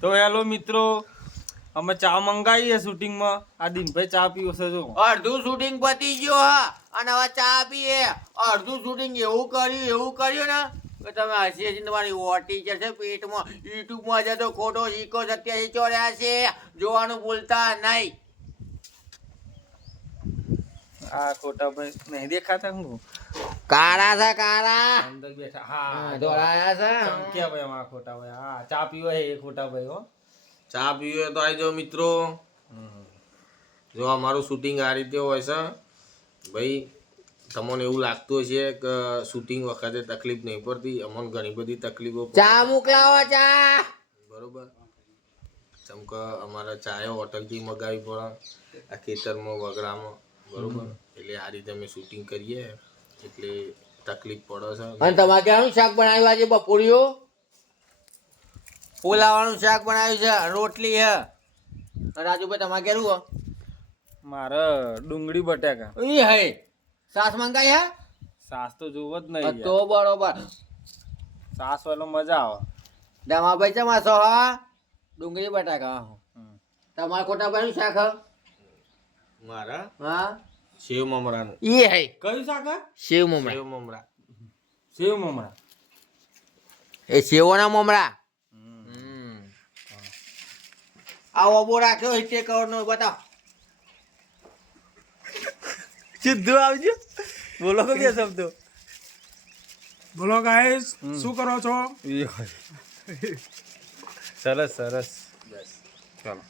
તો હેલો મિત્રો, અમે ચા મંગાવીએ શૂટિંગમાં. આ દિનભાઈ ચા પીવો છે જો. અડધું શૂટિંગ પતી ગયો હા અને હવે ચા પીએ. અડધું શૂટિંગ એવું કર્યું ને કે તમે હસીએ છીએ તમારી ઓટી જશે પેટમાં. યુટ્યુબમાં જતો ખોટો શીખો 8784 જોવાનું ભૂલતા નહીં. આ ખોટા ભાઈ નહીં દેખાતા હું કાળા છે કાળા અંદર બેઠા. હા દોડાયા છે ચમક્યા ભાઈ અમારા ખોટા ભાઈ. હા ચા પીવો હે એ ખોટા ભાઈ હો. ચા પીવે તો આવી જાઓ મિત્રો. જો અમારું શૂટિંગ આ રીતે હોય છે ભાઈ. તમને એવું લાગતું હશે કે શૂટિંગ વખતે તકલીફ નહીં પડતી. અમને ઘણી બધી તકલીફો પડે. ચા મોકલાવો ચા. બરોબર. જેમ કે અમારે ચાએ હોટલથી મગાવી પડે આ ખેતરમાં વગડામાં. બરોબર. એટલે આ રીતે અમે શૂટિંગ કરીએ એટલે તકલીફ પડે છે. અને તમારે ક્યાંનું શાક બનાવ્યું આજે બપોરિયો? પુલાવાનું શાક બનાવ્યું છે, રોટલી છે. રાજુભાઈ તમારે કેવું હો? મારે ડુંગળી બટાકા. ઈ હે સાસ મંગાઈ હે? સાસ તો જોવો જ નહીં તો બરોબર. સાસ વાળો મજા આવે. દમાભાઈ ચમાસો હા ડુંગળી બટાકા. તમારે ખોટા ભાઈ શાક હ? મારા હા સેવ મમરાનું. ઈ હે કયું શાક? સેવ મમરા. સેવ મમરા. સેવ મમરા. એ સેવોના મમરા. આ ઓબો રાખ્યો 70 કરોડ નો બતાવ. સીધું આવજો. બોલો કે બે શબ્દો. બોલો ગાઈસ, શું કરો છો? સરસ સરસ. ચાલો.